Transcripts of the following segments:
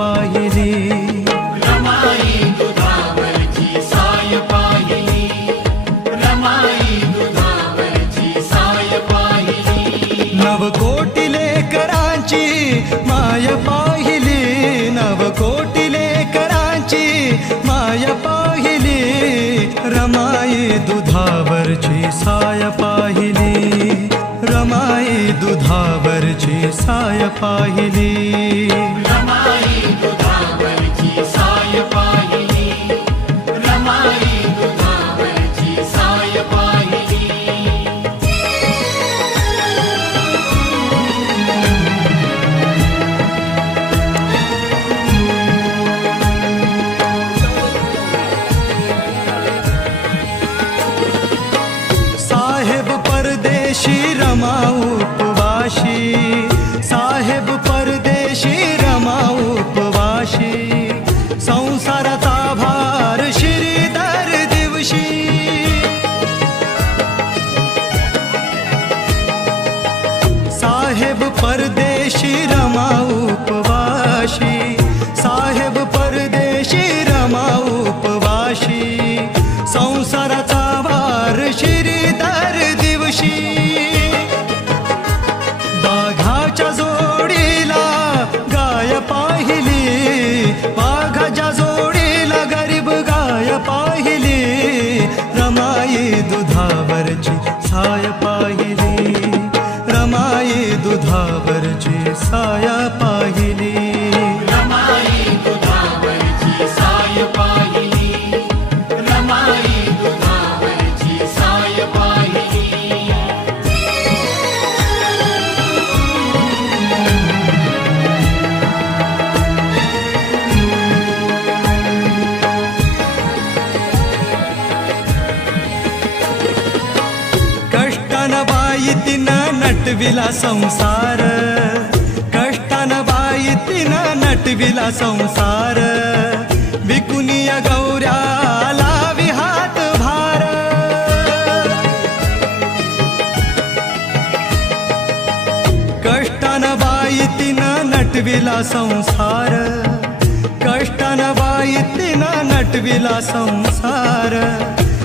पाहिली, रमाई दुधावरची साय पाहिली, रमाई दुधावरची साय पाहिली. नवकोटी लेकरांची माय पाहिली, नवकोटी लेकरांची माय पाहिली, रमाई दुधावरची साय पाहिली, रमाई दुधावरची साय पाहिली, रमाई दुधावरची साय पाहिली, रमाई दुधावरची साय पाहिली. साहेब परदेशी रमा उपवाशी, साहेब परदेशी रमा उपवाशी, संसाराचा भार श्रीधर दिवशी. साहेब परदेशी रमा उपवाशी, साहेब परदेशी रमा उपवाशी, संसाराचा भार श्रीधर दिवशी. वाघाच्या जोडीला गाय पाहिली, वाघाच्या जोडीला गरीब गाय पाहिली, रमाई दुधावरची साय पाहिली, रमाई दुधावरची साय पाहिली, रमाई दुधावरची साय पाहिली, रमाई दुधावरची साय पाहिली. कष्टानं बाई तिनं नटविला संसार, कष्टानं बाई तिनं नटविला संसार, विकुनिया गौऱ्याला विहात भार. कष्टानं बाई तिनं नटविला संसार, कष्टानं बाई तिनं नटविला संसार,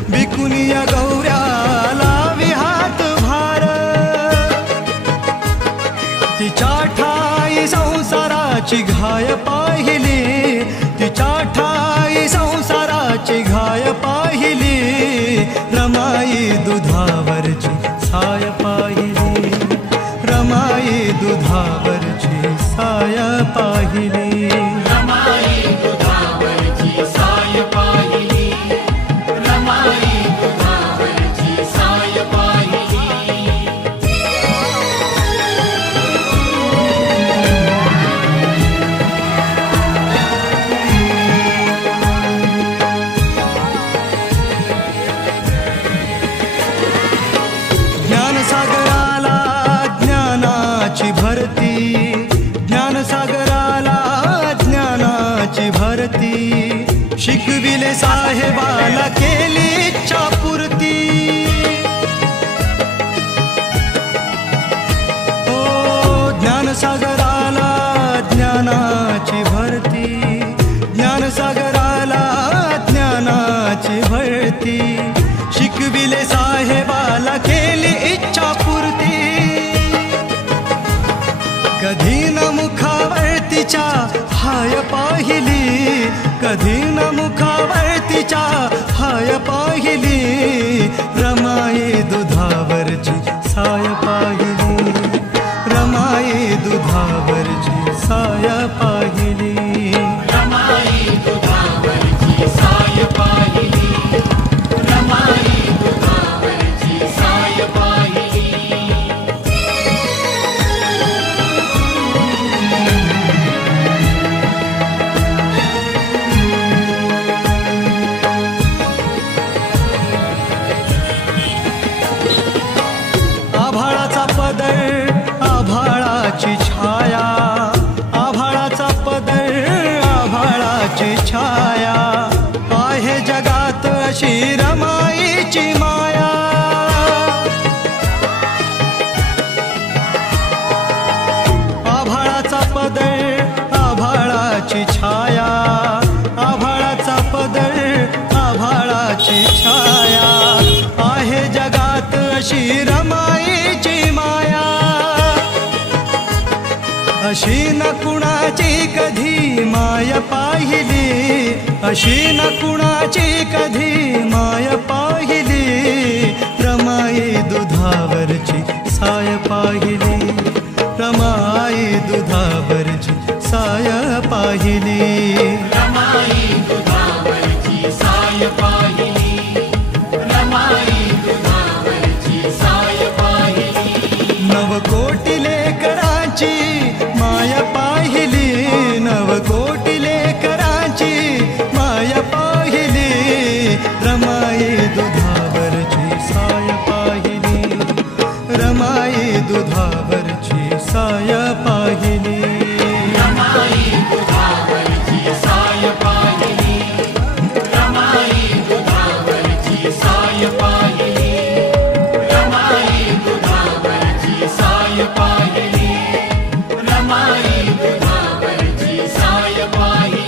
विकुनिया गौऱ्याला विहात भार. तिच्या ठाई संसाराची घाय पाहिली, तिच्या ठाई संसाराची घाय पाहिली, रमाई दुधावरची साय पाहिली, रमाई दुधावरची साय पाहिली, रमाई दुधावरची साय पाहिली, रमाई दुधावरची साय पाहिली. ज्ञानसागराला ज्ञानाची भरती, ज्ञानसागराला ज्ञानाची भरती, शिकविले साहेबाला केली इच्छा पूर्ती. ओ ज्ञानसागराला ज्ञानाची भरती, ज्ञानसागराला ज्ञानाची भरती, शिकविले साहेबाला केली इच्छा पूर्ती. कधी न मुखावरतीच्या हाय पाहिली, कधी न मुखावरतीच्या हाय पाहिली, रमाई दुधावरची साय पाहिली, रमाई दुधावरची साय पाहिली, रमाई दुधावरची साय पाहिली, रमाई दुधावरची साय पाहिली. आभाळाचा पदर आभाळाची छाया, आभाळाचा पदर आभाळाची छाया, आहे जगात अशी रमाईची माया. आभाळाचा पदर आभाळाची अशी न कुणाची कधी माय पाहिली, अशी न कुणाची कधी माय पाहिली, रमाई दुधावरची साय पाहिली, रमाई दुधावरची साय पाहिली, रमाई दुधावरची साय पाहिली, रमाई दुधावरची साय पाहिली, नवकोटी लेकराची माय पाहिली, नवकोटी लेकराची माय पाहिली, रमाई दुधावरची साय पाहिली, रमाई दुधावरची साय पाहिली, रमाई दुधावरची साय पाहिली, रमाई दुधावरची साय पाहिली, रमाई दुधावरची साय पाहिली, रमाई दुधावरची साय पाहिली.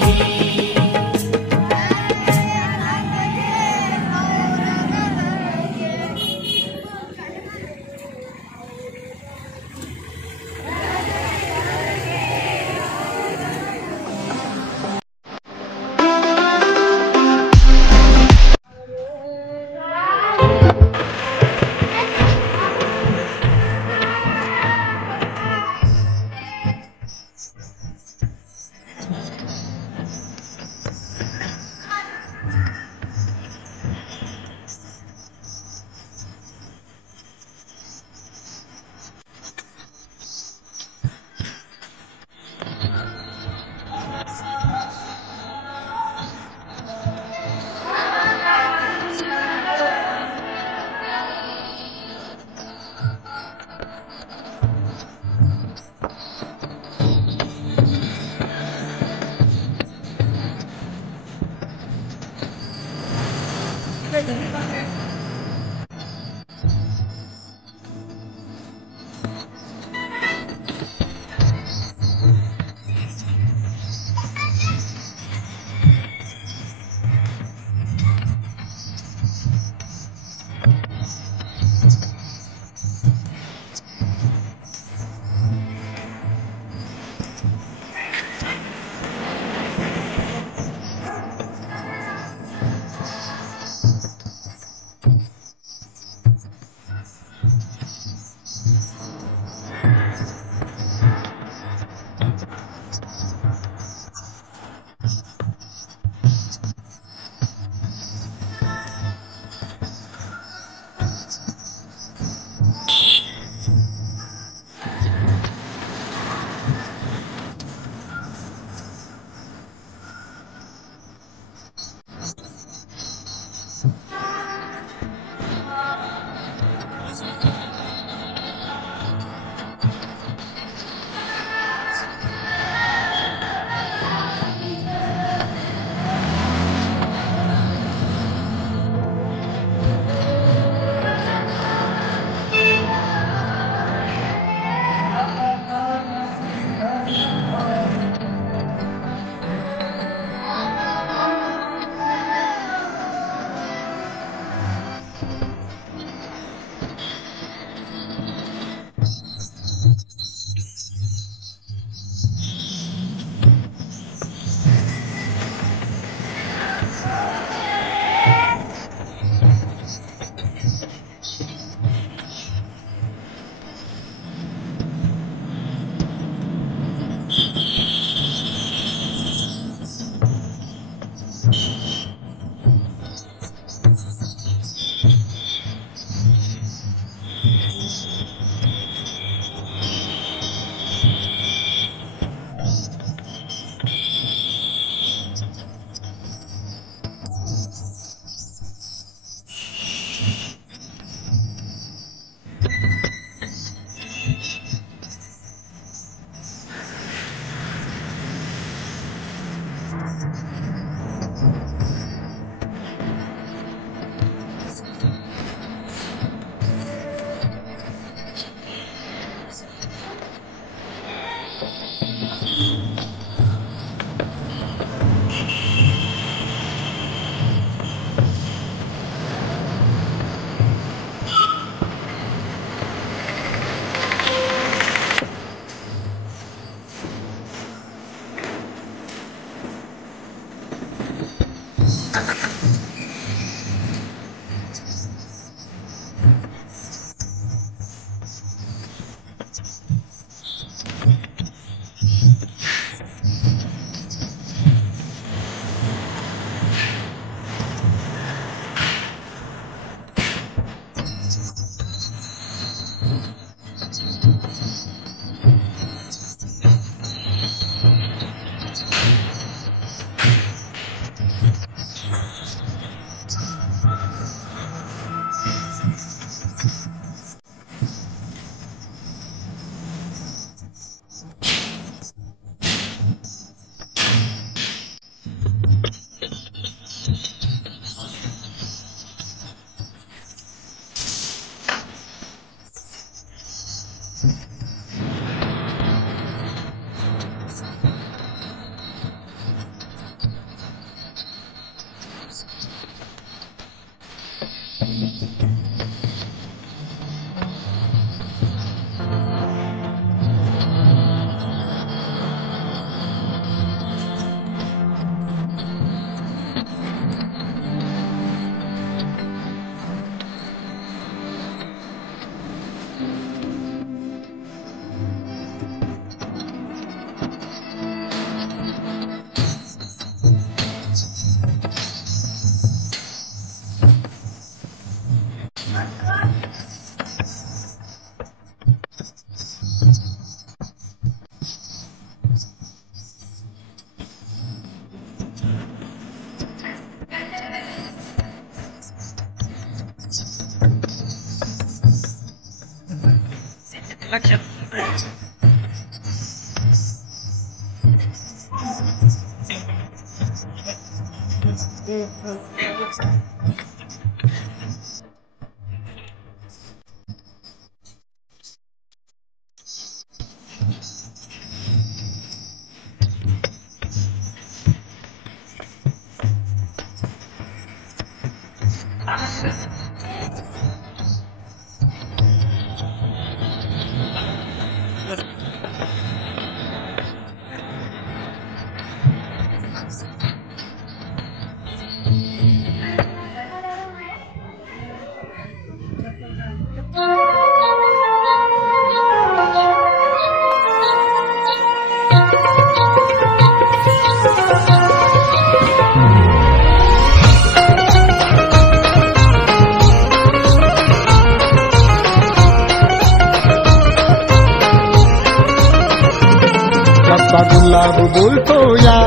जसा गुलाब बोलतो या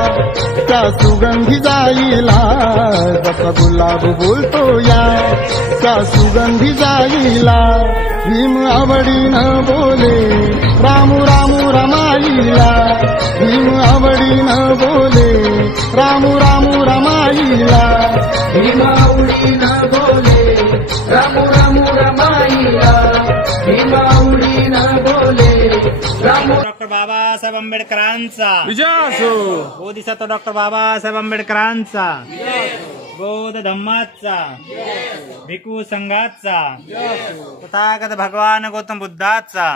त्या सुगंधी जाईला, जसा गुलाब बोलतो या त्या सुगंधी जाईला. भीम आवडीनं बोले रामू रामू रमाईला, भीम आवडीनं बोले रामू रामू रमाईला, भीम आवडीनं बोले रामू रामू रमाईला, भीम आवडीनं बोले रामू. डॉक्टर बाबासाहेब आंबेडकरांचा विजय असो. बोधिसत्व डॉक्टर बाबासाहेब आंबेडकरांचा, बौद्ध धम्माचा, भिक्खू संघाचा, तथागत भगवान गौतम बुद्धाचा.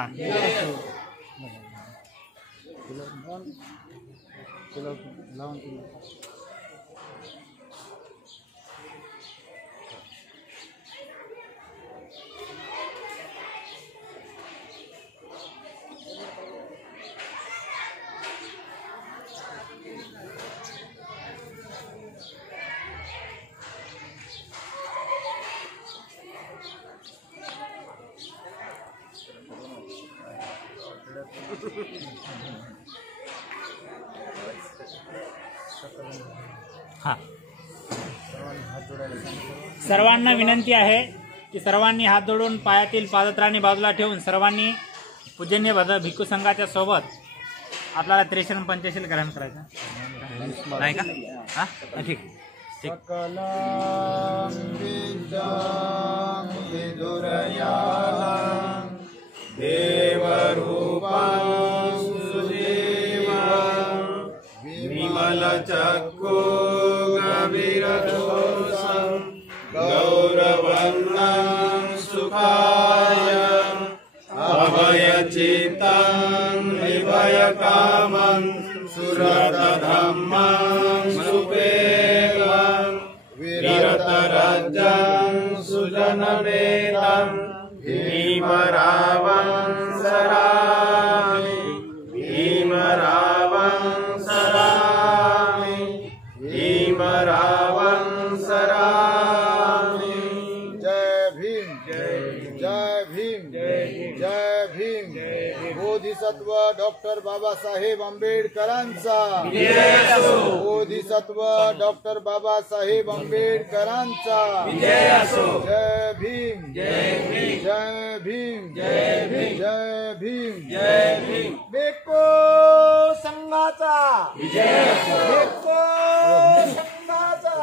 हा, सर्वांना विनंती आहे की सर्वांनी हात जोडून पायातील पादत्राणी बाजूला ठेवून सर्वांनी पूजनीय भिक्खू संघाच्या सोबत आपल्याला त्रिशरण पंचशील ग्रहण करायचं नाही का? हा ठीक ठीक. चक्को गभीरदोषं गौरवर्णं सुखाय अभयचित्तं निभयकामं सुरतधम्मं सुपेवं वर्णवेदं भीमरावं सरामि भीमरावं सरामि भीमरावं सरामि। जय भीम जय भीम जय भीम। बोधिसत्व डॉक्टर बाबासाहेब आंबेडकरांचा बोधिसत्व डॉक्टर बाबासाहेब आंबेडकरांचा जय भीम जय भीम जय भीम जय भीम जय भीम जय भीम। बेको संघाचा बेको संघाचा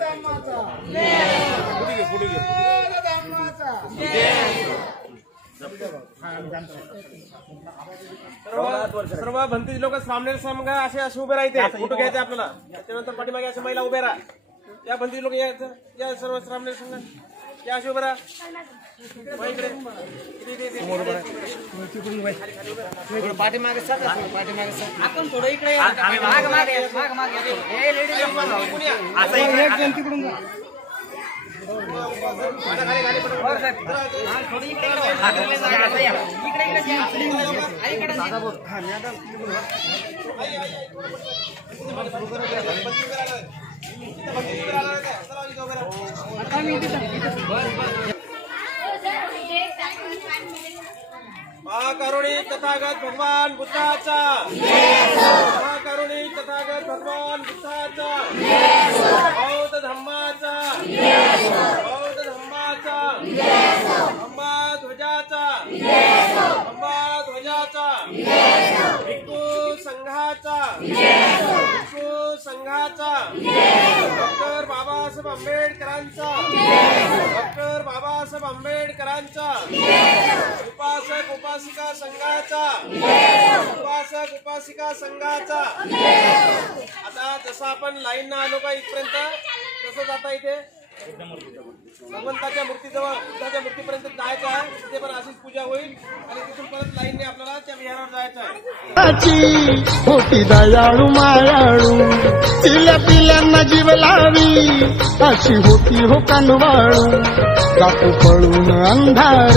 धर्माचा सर्व भंतीज लोक सामने संघ असे उभे राहते फोटो घ्यायचे आपल्याला। त्याच्यानंतर पाठीमागे अशा महिला उभ्या राहा। या भंतीज लोक या सर्व सामने संघ या असे उभे राहा। पाठीमागे आपण थोडं इकडे महाकरुणी तथागत भगवान बुद्धाचा महाकरुणी तथागत भगवान बुद्धाचा बौद्ध धम्माचा बौद्ध धम्माचा अंबा ध्वजाचा अंबा ध्वजाचा भिक्खू संघाचा भिक्खू संघाचा डॉक्टर बाबासाहेब आंबेडकरांचा डॉक्टर बाबासाहेब आंबेडकरांचा उपासक उपासिका संघाचा उपासक उपासिका संघाचा। आता जसं आपण लाईन न आलो का इथपर्यंत तसंच आता इथे भगवंताच्या मूर्तीजवळ बुद्धाच्या मूर्तीपर्यंत जायचं आहे। तिथे पण अशीच पूजा होईल आणि तिथून परत लाईनने आपल्याला त्या विहारावर जायचं आहे। होती दयाळू मायाळू तिला पिल्यांना जीव लावी अशी होती हो कानवाळू जातो पळून अंधार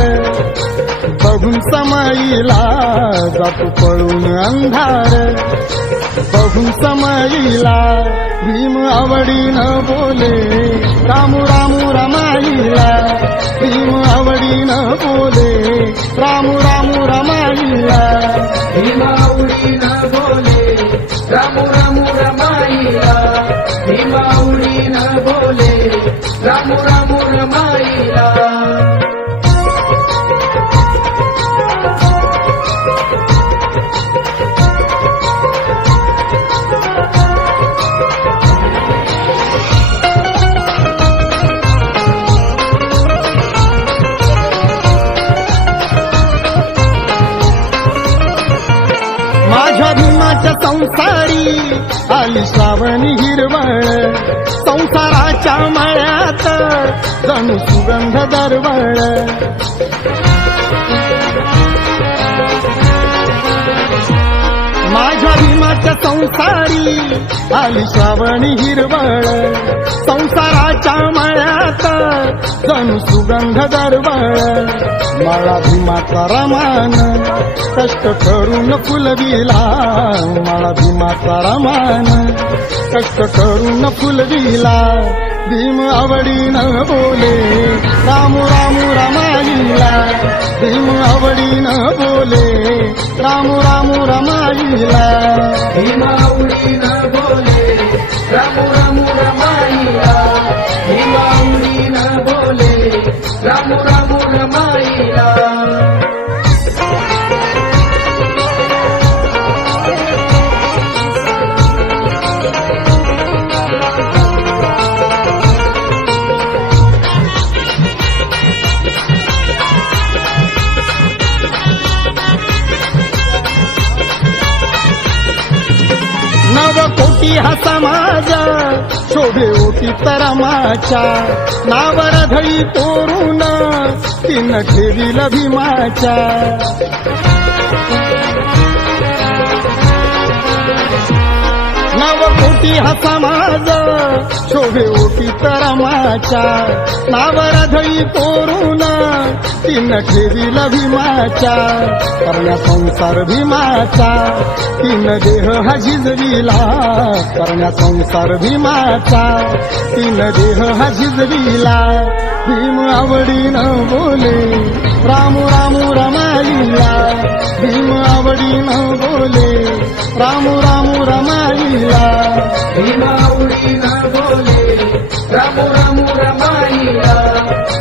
बघून समयीला जातो पळून अंधार बघून समयीला भीम आवडीनं बोले रामू रामू रमाईला भीम आवडीनं बोले रामू रामू रमाईला भीम आवडीनं बोले रामू रामू रमाईला भीम आवडीनं बोले रामू रामू रमाईला। माझ्या भीमाच्या संसारी आली श्रावणी हिरवळ संसाराच्या मळ्यात जणू सुगंध दरवळ माझ्या भीमाच्या संसारी आली श्रावणी हिरवळ संसाराच्या मळ्यात जणू सुगंध दरवळ मला भीमाचा रमान कष्ट करून फुलविला मला भीमाचा रमान कष्ट करून फुलविला भीम आवडीनं बोले रामू रामू रमाईला भीम आवडीनं बोले रामू रामू रमाईला भीम आवडीनं बोले रामू रामू रमाईला भीम आवडीनं बोले रामू रामू रमाईला। नवकोटी हा समाज शोभे ओटी तरमाच्या नावर धई तोरून तीन ठेवील भीमाच्या नवकोटी कोटी हा समाज शोभे ओटी तरमाच्या नावर धई कोरून तीन ठेवील भीमाच्या करण्या संसार भीमाचा तीन देह हा झिजविला करण्या संसार भीमाचा तीन देह हा झिजविला भीम आवडीनं बोले राम राम रमाईला भीम आवडीनं बोले राम राम रमाईला भीमाऊलीनं बोले राम राम रमाईला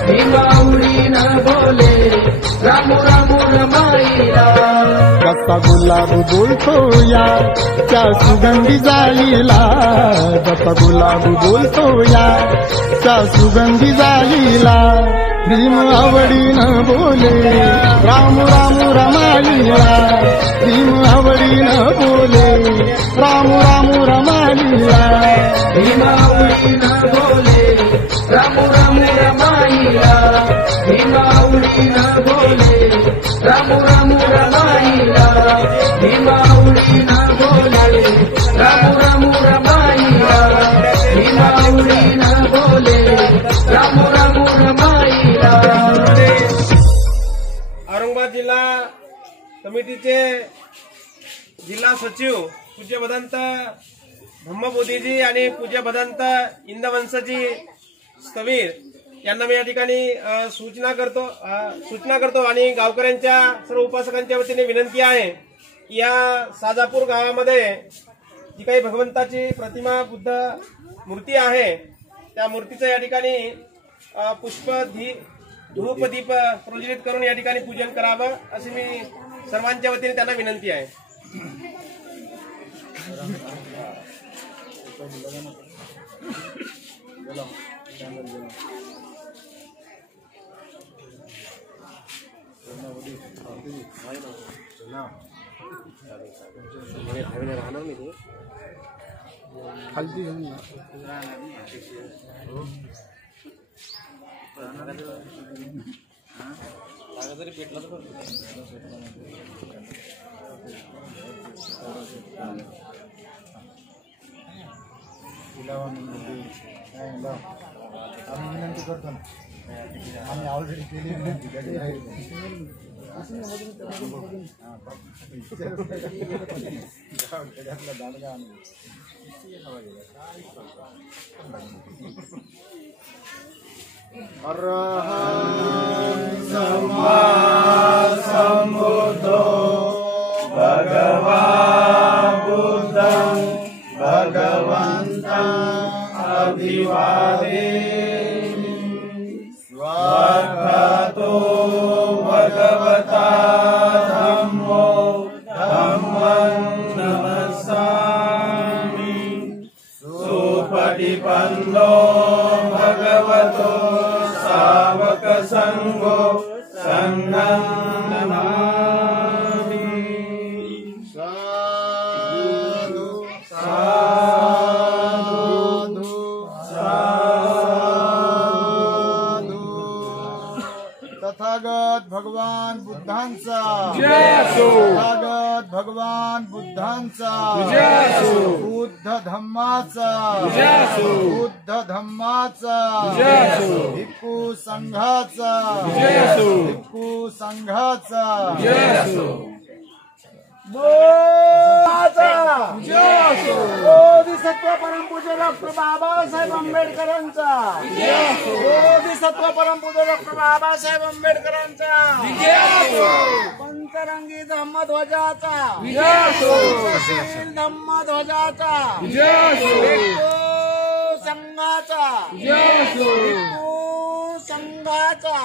भीमाऊलीनं बोले राम राम रमाईला कसा गुलाब बोलतो या त्या सुगंधी जाईला जसा गुलाब बोलतो या त्या सुगंधी जाईला भीम आवडीनं बोले राम राम रमाईला भीम आवडीनं बोले राम राम रमाईला भीमाऊलीनं बोले राम राम रमाईला भीमाऊलीनं बोले राम राम रमाईला भीमाऊलीनं बोले राम राम रमाईला भीमाऊलीनं बोले राम राम रमाईला औरंगाबाद जिल्हा कमिटीचे जिल्हा सचिव पूज्य भदंत ब्रह्मबोधीजी आणि पूज्य भदंत इंदवंशजी स्थवीर यांना मी या ठिकाणी सूचना करतो आणि गावकऱ्यांच्या सर्व उपासकांच्या वतीने विनंती आहे की या साजापूर गावामध्ये जी काही भगवंताची प्रतिमा बुद्ध मूर्ती आहे त्या मूर्तीचं या ठिकाणी पुष्प धूप दीप प्रज्वलित करून या ठिकाणी पूजन करावं अशी मी सर्वांच्या वतीने त्यांना विनंती आहे. आम्ही विनंती करतो ना आम्ही ऑलरेडी केली विनंती सम्बुद्धो भगवान् बुद्धं भगवन्तं अभिवादे स्वागतो भगवता धम्मो धम्मं नमस्सामि सुपटिपन्नो भगवतो सावक संघो संघं नमामि. साधु साधु साधु. तथागत भगवान बुद्धांचा तथागत भगवान बुद्धांचा बुद्ध धम्माचा बुद्ध धम्माचा भिक्खू संघाचा भिक्खू संघाचा बोधिसत्व परमपूज्य डॉक्टर बाबासाहेब आंबेडकरांचा बोधिसत्व परमपूज्य डॉक्टर बाबासाहेब आंबेडकरांचा पंचरंगी धम्मध्वजाचा धम्मध्वजाचा भिक्खू संघाचा भिक्खू संघाचा.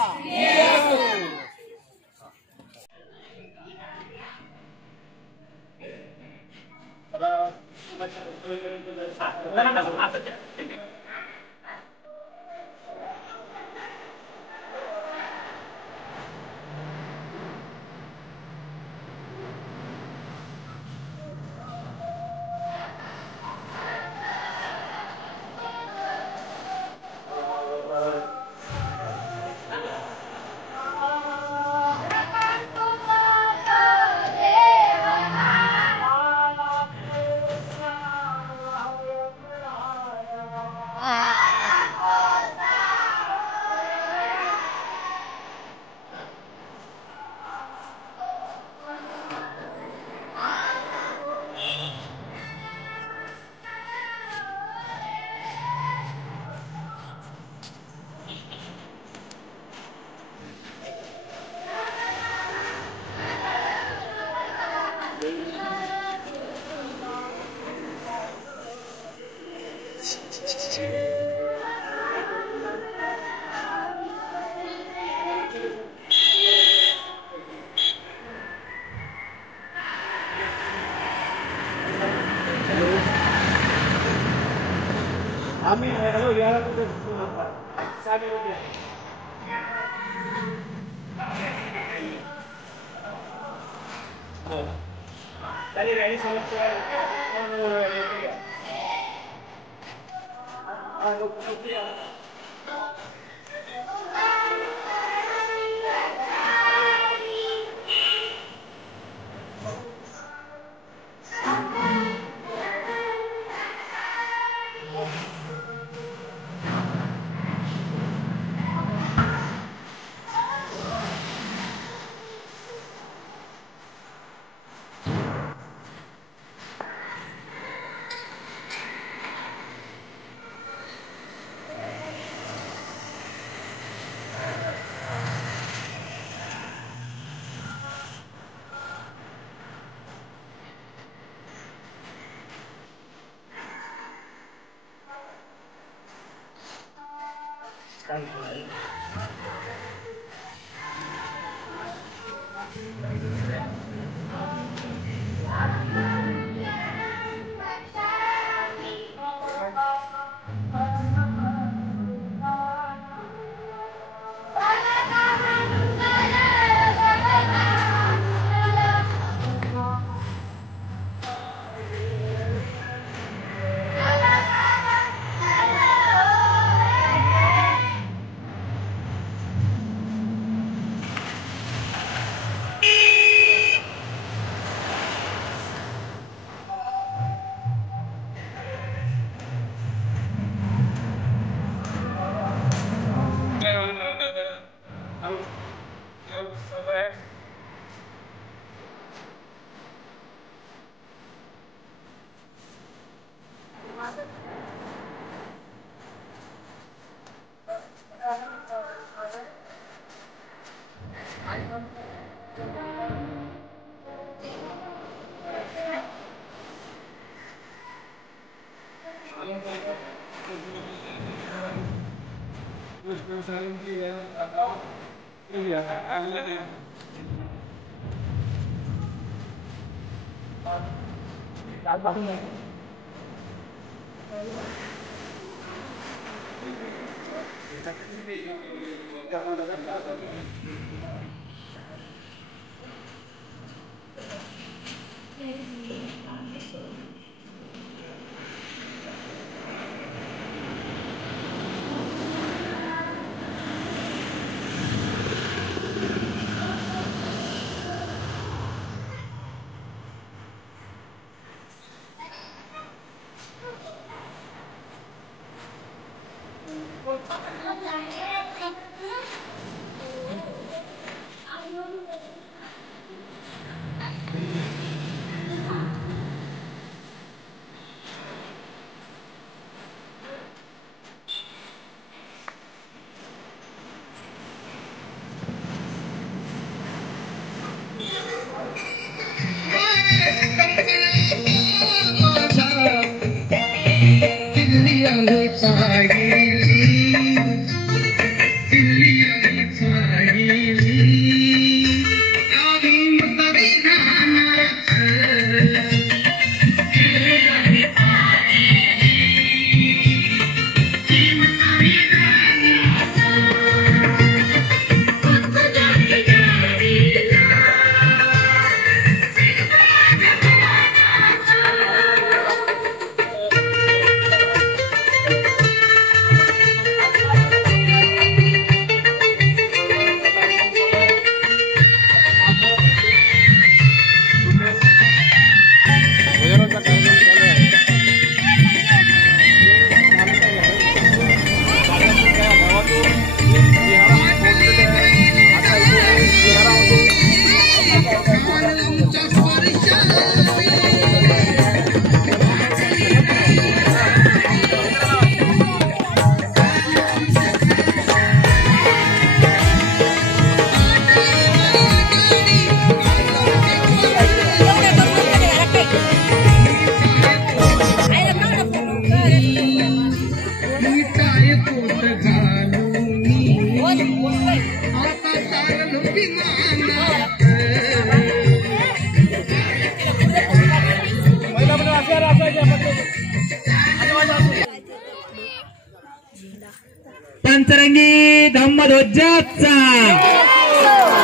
श्रीरंगी धम्मध्वजाचा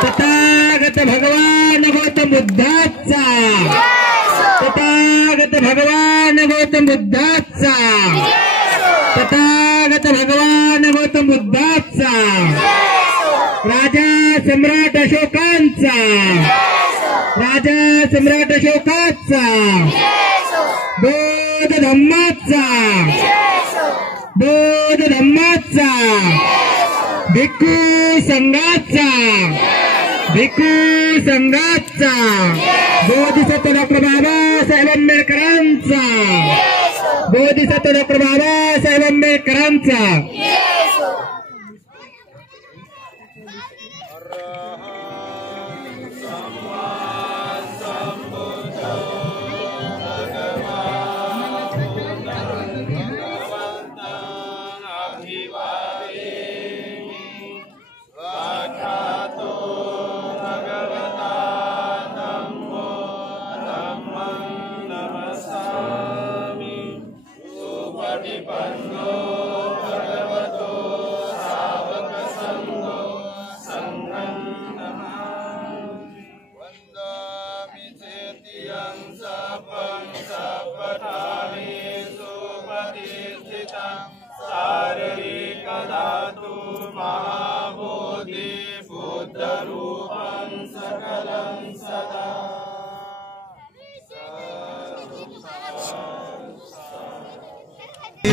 तथागत भगवान गौतम बुद्धाचा तथागत भगवान गौतम बुद्धाचा तथागत भगवान गौतम बुद्धाचा राजा सम्राट अशोकांचा राजा सम्राट अशोकाचा बौद्ध धम्माचा बौद्ध धम्माचा भिक्खू संघाचा भिक्खू संघाचा बोधिसत्व डॉक्टर बाबासाहेब आंबेडकरांचा बोधिसत्व डॉक्टर बाबासाहेब आंबेडकरांचा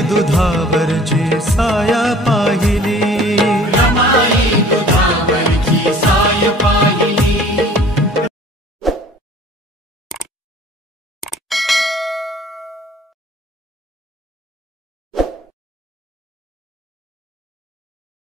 दुधावर जी साया पाहिली